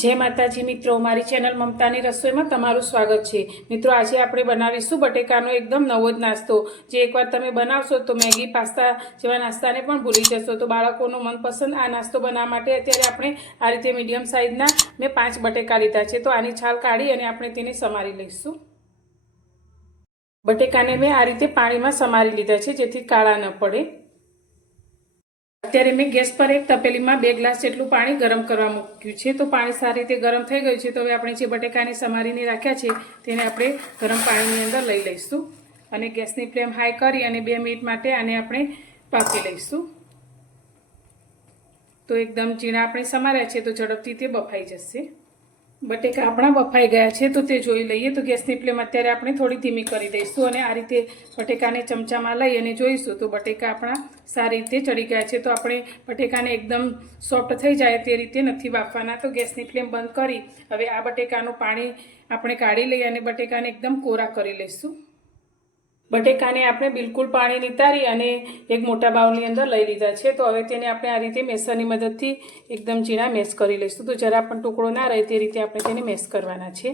જય માતાજી, મિત્રો. મારી ચેનલ મમતાની રસોઈમાં તમારું સ્વાગત છે. મિત્રો, આજે આપણે બનાવીશું બટેકાનો એકદમ નવો જ નાસ્તો. જે એકવાર તમે બનાવશો તો મેગી, પાસ્તા જેવા નાસ્તાને પણ ભૂલી જશો. તો બાળકોનો મનપસંદ આ નાસ્તો બનાવવા માટે અત્યારે આપણે આ રીતે મીડિયમ સાઇઝના મેં પાંચ બટેકા લીધા છે. તો આની છાલ કાઢી અને આપણે તેને સમારી લઈશું. બટેકાને મેં આ રીતે પાણીમાં સમારી લીધા છે જેથી કાળા ન પડે. અત્યારે મેં ગેસ પર એક તપેલીમાં બે ગ્લાસ જેટલું પાણી ગરમ કરવા મૂક્યું છે. તો પાણી સારી રીતે ગરમ થઈ ગયું છે. તો હવે આપણે જે બટેકાની સમારીને રાખ્યા છે, તેને આપણે ગરમ પાણીની અંદર લઈ લઈશું અને ગેસની ફ્લેમ હાઈ કરી અને બે મિનિટ માટે આને આપણે પાકી લઈશું. તો એકદમ ઝીણા આપણે સમાર્યા છે, તો ઝડપથી તે બફાઈ જશે. બટેકા આપણા બફાઈ ગયા છે તો તે જોઈ લઈએ. તો ગેસની ફ્લેમ અત્યારે આપણે થોડી ધીમી કરી દઈશું અને આ રીતે બટેકાને ચમચામાં લઈ અને જોઈશું. તો બટેકા આપણા સારી રીતે ચડી ગયા છે. તો આપણે બટેકાને એકદમ સોફ્ટ થઈ જાય તે રીતે નથી બાફવાના. તો ગેસની ફ્લેમ બંધ કરી હવે આ બટેકાનું પાણી આપણે કાઢી લઈ અને બટેકાને એકદમ કોરા કરી લઈશું. બટેકાને આપણે બિલકુલ પાણી નિતારી અને એક મોટા બાઉલની અંદર લઈ લીધા છે. તો હવે તેને આપણે આ રીતે મેસરની મદદથી એકદમ ઝીણા મેસ કરી લઈશું. તો જરા પણ ટુકડો ના રહે તે રીતે આપણે તેને મેસ કરવાના છે.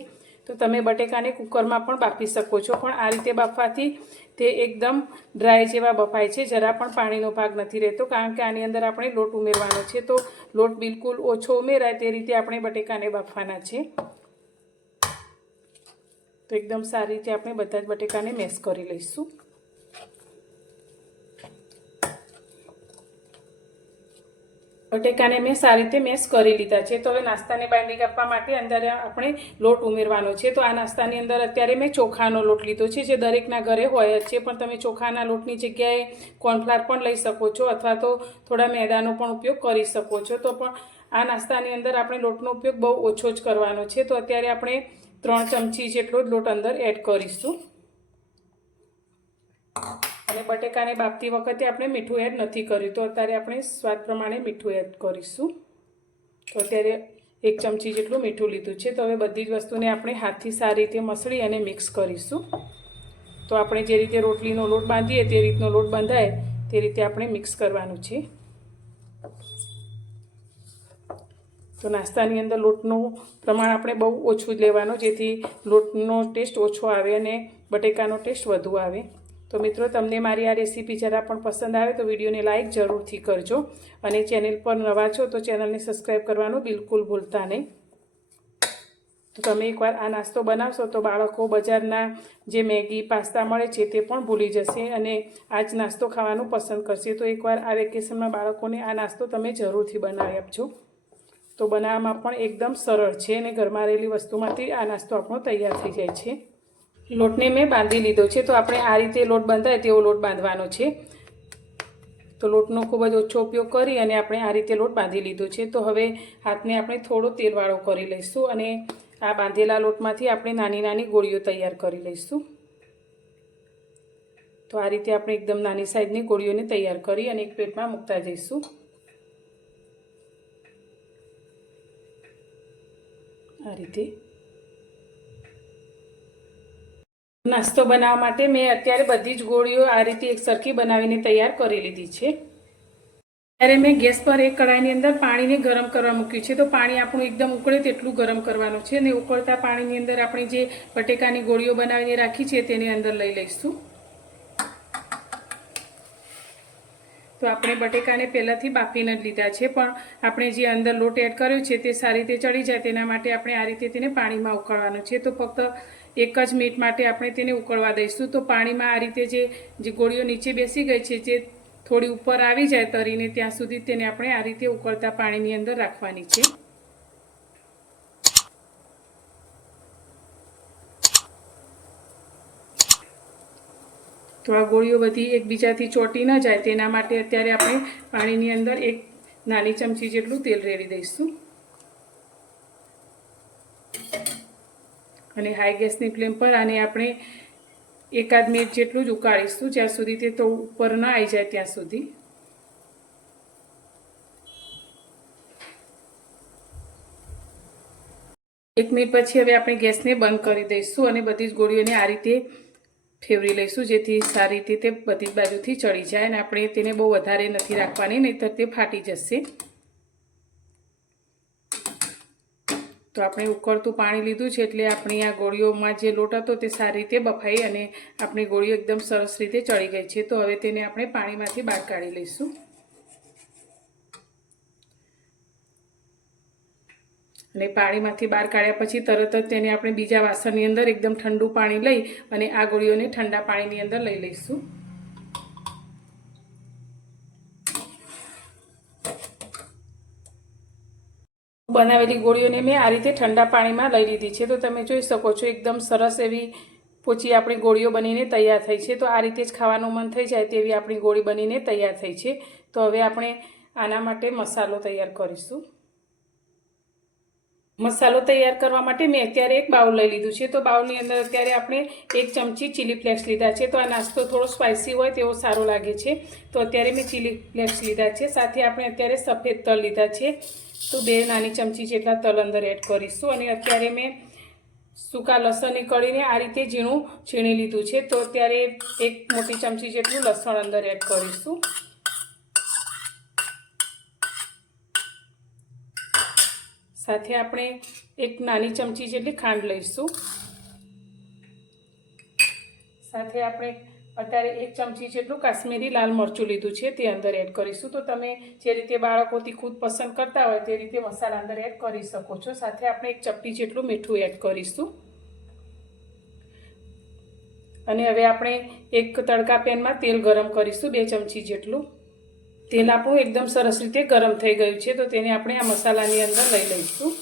તો તમે બટેકાને કુકરમાં પણ બાફી શકો છો. પણ આ રીતે બાફવાથી તે એકદમ ડ્રાય જેવા બફાય છે. જરા પણ પાણીનો ભાગ નથી રહેતો, કારણ કે આની અંદર આપણે લોટ ઉમેરવાનો છે. તો લોટ બિલકુલ ઓછો ઉમેરાય તે રીતે આપણે બટેકાને બાફવાના છે. તો એકદમ સારી રીતે આપણે બધા જ બટેકાને મેશ કરી લઈશું. બટેકાને મેં સારી રીતે મેશ કરી લીધા છે. તો હવે નાસ્તાને બાઇન્ડિંગ આપવા માટે અંદર આપણે લોટ ઉમેરવાનો છે. તો આ નાસ્તાની અંદર અત્યારે મેં ચોખાનો લોટ લીધો છે, જે દરેકના ઘરે હોય જ છે. પણ તમે ચોખાના લોટની જગ્યાએ કોર્નફ્લાર પણ લઈ શકો છો અથવા તો થોડા મેદાનો પણ ઉપયોગ કરી શકો છો. તો પણ આ નાસ્તાની અંદર આપણે લોટનો ઉપયોગ બહુ ઓછો જ કરવાનો છે. તો અત્યારે આપણે ત્રણ ચમચી જેટલો જ લોટ અંદર એડ કરીશું. અને બટેકાને બાફતી વખતે આપણે મીઠું એડ નથી કર્યું. તો અત્યારે આપણે સ્વાદ પ્રમાણે મીઠું એડ કરીશું. તો અત્યારે એક ચમચી જેટલું મીઠું લીધું છે. તો હવે બધી જ વસ્તુને આપણે હાથથી સારી રીતે મસળી અને મિક્સ કરીશું. તો આપણે જે રીતે રોટલીનો લોટ બાંધીએ, તે રીતનો લોટ બંધાય, તે રીતે આપણે મિક્સ કરવાનું છે. તો નાસ્તાની અંદર લોટનું પ્રમાણ આપણે બહુ ઓછું જ લેવાનું, જેથી લોટનો ટેસ્ટ ઓછો આવે અને બટેકાનો ટેસ્ટ વધુ આવે. તો મિત્રો, તમને મારી આ રેસીપી જરા પણ પસંદ આવે તો વિડીયોને લાઇક જરૂરથી કરજો અને ચેનલ પર નવા છો તો ચેનલને સબસ્ક્રાઈબ કરવાનું બિલકુલ ભૂલતા નહીં. તો તમે એકવાર આ નાસ્તો બનાવશો તો બાળકો બજારના જે મેગી, પાસ્તા મળે છે તે પણ ભૂલી જશે અને આ જ નાસ્તો ખાવાનું પસંદ કરશે. તો એકવાર આ વેકેશનમાં બાળકોને આ નાસ્તો તમે જરૂરથી બનાવી આપજો. તો બનાવવામાં પણ એકદમ સરળ છે અને ઘરમાં રહેલી વસ્તુમાંથી આ નાસ્તો આપણો તૈયાર થઈ જાય છે. લોટને મેં બાંધી લીધો છે, તો આપણે આ રીતે લોટ બંધાય તેવો લોટ બાંધવાનો છે. તો લોટનો ખૂબ જ ઓછો ઉપયોગ કરી અને આપણે આ રીતે લોટ બાંધી લીધો છે. તો હવે હાથને આપણે થોડો તેલવાળો કરી લઈશું અને આ બાંધેલા લોટમાંથી આપણે નાની નાની ગોળીઓ તૈયાર કરી લઈશું. તો આ રીતે આપણે એકદમ નાની સાઈઝની ગોળીઓને તૈયાર કરી અને એક પ્લેટમાં મૂકતા જઈશું. આ રીતે. નાસ્તો બનાવવા માટે મેં અત્યારે બધી જ ગોળીઓ આ રીતે એક સરખી બનાવીને તૈયાર કરી લીધી છે. ત્યારે મેં ગેસ પર એક કડાઈની અંદર પાણીને ગરમ કરવા મૂક્યું છે. તો પાણી આપણું એકદમ ઉકળે તેટલું ગરમ કરવાનું છે અને ઉકળતા પાણીની અંદર આપણે જે બટેકાની ગોળીઓ બનાવીને રાખી છે તેની અંદર લઈ લઈશું. તો આપણે બટેકાને પહેલાંથી બાફીને જ લીધા છે, પણ આપણે જે અંદર લોટ એડ કર્યો છે તે સારી રીતે ચડી જાય, તેના માટે આપણે આ રીતે તેને પાણીમાં ઉકળવાનું છે. તો ફક્ત એક જ મિનિટ માટે આપણે તેને ઉકળવા દઈશું. તો પાણીમાં આ રીતે જે જે ગોળીઓ નીચે બેસી ગઈ છે, જે થોડી ઉપર આવી જાય તરીને ત્યાં સુધી તેને આપણે આ રીતે ઉકળતા પાણીની અંદર રાખવાની છે. આ ગોળીઓ બધી એકબીજાથી ચોંટી ન જાય, તેના માટે અત્યારે આપણે પાણીની અંદર એક નાની ચમચી જેટલું તેલ રેડી દઈશું. અને હાઈ ગેસની ફ્લેમ પર આને આપણે એકાદ મિનિટ જેટલું જ ઉકાળીશું, જ્યાં સુધી તે તો ઉપર ન આવી જાય ત્યાં સુધી. એક મિનિટ પછી હવે આપણે ગેસને બંધ કરી દઈશું અને બધી જ ગોળીઓને આ રીતે ફેવરી લઈશું, જેથી સારી રીતે તે બધી બાજુથી ચડી જાય અને આપણે તેને બહુ વધારે નથી રાખવાની, નહીંતર તે ફાટી જશે. તો આપણે ઉકળતું પાણી લીધું છે, એટલે આપણી આ ગોળીઓમાં જે લોટ હતો તે સારી રીતે બફાઈ અને આપણી ગોળીઓ એકદમ સરસ રીતે ચડી ગઈ છે. તો હવે તેને આપણે પાણીમાંથી બહાર કાઢી લઈશું. અને પાણીમાંથી બહાર કાઢ્યા પછી તરત જ તેને આપણે બીજા વાસણની અંદર એકદમ ઠંડુ પાણી લઈ અને આ ગોળીઓને ઠંડા પાણીની અંદર લઈ લઈશું. બનાવેલી ગોળીઓને મેં આ રીતે ઠંડા પાણીમાં લઈ લીધી છે. તો તમે જોઈ શકો છો, એકદમ સરસ એવી પોચી આપણી ગોળીઓ બનીને તૈયાર થઈ છે. તો આ રીતે જ ખાવાનું મન થઈ જાય તેવી આપણી ગોળી બનીને તૈયાર થઈ છે. તો હવે આપણે આના માટે મસાલો તૈયાર કરીશું. મસાલો તૈયાર કરવા માટે મેં અત્યારે એક બાઉલ લઈ લીધું છે. તો બાઉલની અંદર અત્યારે આપણે એક ચમચી ચીલી ફ્લેક્સ લીધા છે. તો આ નાસ્તો થોડો સ્પાઇસી હોય તેવો સારો લાગે છે. તો અત્યારે મેં ચીલી ફ્લેક્સ લીધા છે. સાથે આપણે અત્યારે સફેદ તલ લીધા છે. તો બે નાની ચમચી જેટલા તલ અંદર એડ કરીશું. અને અત્યારે મેં સૂકા લસણની કળીને આ રીતે ઝીણું છીણી લીધું છે. તો અત્યારે એક મોટી ચમચી જેટલું લસણ અંદર એડ કરીશું. સાથે આપણે એક નાની ચમચી જેટલી ખાંડ લઈશું. સાથે આપણે અત્યારે એક ચમચી જેટલું કાશ્મીરી લાલ મરચું લીધું છે, તે અંદર એડ કરીશું. તો તમે જે રીતે બાળકો તીખું પસંદ કરતા હોય તે રીતે મસાલા અંદર એડ કરી શકો છો. સાથે આપણે એક ચપટી જેટલું મીઠું એડ કરીશું. અને હવે આપણે એક તડકા પેનમાં તેલ ગરમ કરીશું, બે ચમચી જેટલું. તેલ આપણું એકદમ સરસ રીતે ગરમ થઈ ગયું છે, તો તેને આપણે આ મસાલાની અંદર લઈ લઈશું.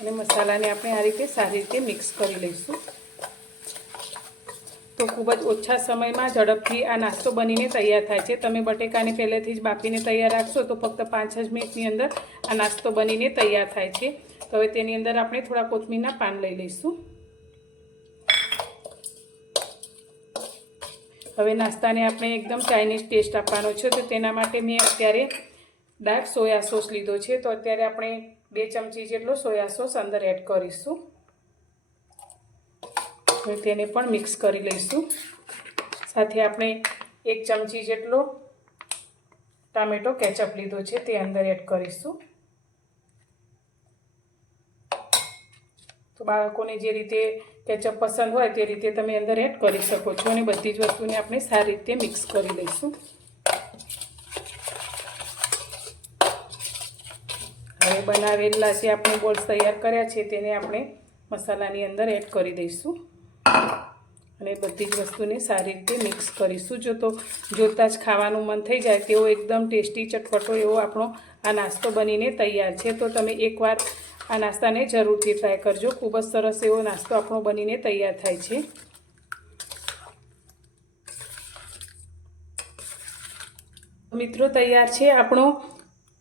અને મસાલાને આપણે આ રીતે સારી રીતે મિક્સ કરી લઈશું. તો ખૂબ જ ઓછા સમયમાં ઝડપથી આ નાસ્તો બનીને તૈયાર થાય છે. તમે બટેકાને પહેલેથી જ બાફીને તૈયાર રાખશો, તો ફક્ત પાંચ જ મિનિટની અંદર આ નાસ્તો બનીને તૈયાર થાય છે. તો હવે તેની અંદર આપણે થોડા કોથમીરના પાન લઈ લઈશું. હવે નાસ્તાને આપણે એકદમ ચાઇનીઝ ટેસ્ટ આપવાનો છે, તો તેના માટે મેં અત્યારે ડાર્ક સોયા સોસ લીધો છે, તો અત્યારે આપણે બે ચમચી જેટલો સોયા સોસ અંદર એડ કરીશું. હવે તેને પણ મિક્સ કરી લઈશું. સાથે આપણે એક ચમચી જેટલો ટામેટો કેચઅપ લીધો છે, તે અંદર એડ કરીશું. બાળકોને જે રીતે કેચઅપ પસંદ હોય તે રીતે તમે અંદર એડ કરી શકો છો અને બધી જ વસ્તુને આપણે સારી રીતે મિક્સ કરી લઈશું. હવે બનાવેલા જે આપણે બોલ્સ તૈયાર કર્યા છે તેને આપણે મસાલાની અંદર એડ કરી દઈશું. અને બધી જ વસ્તુને સારી રીતે મિક્સ કરીશું. જો તો જોતાં જ ખાવાનું મન થઈ જાય તેવો એકદમ ટેસ્ટી ચટપટો એવો આપણો આ નાસ્તો બનીને તૈયાર છે. તો તમે એકવાર આ નાસ્તાને જરૂરથી ટ્રાય કરજો. ખૂબ જ સરસ એવો નાસ્તો આપણો બનીને તૈયાર થાય છે. મિત્રો, તૈયાર છે આપણો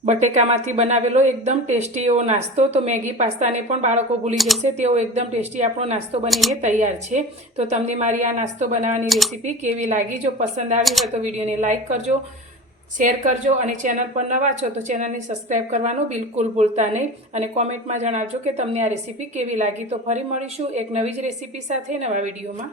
બટેકામાંથી બનાવેલો એકદમ ટેસ્ટી એવો નાસ્તો. તો મેગી પાસ્તાને પણ બાળકો ભૂલી જશે તેવો એકદમ ટેસ્ટી આપણો નાસ્તો બનીને તૈયાર છે. તો તમને મારી આ નાસ્તો બનાવવાની રેસીપી કેવી લાગી? જો પસંદ આવી હોય તો વિડીયોને લાઇક કરજો. શેર કરજો અને ચેનલ પર નવા છો તો ચેનલને સબસ્ક્રાઈબ કરવાનું બિલકુલ ભૂલતા નહીં. અને કોમેન્ટમાં જણાવજો કે તમને આ રેસીપી કેવી લાગી. તો ફરી મળીશું એક નવી જ રેસીપી સાથે નવા વિડીયોમાં.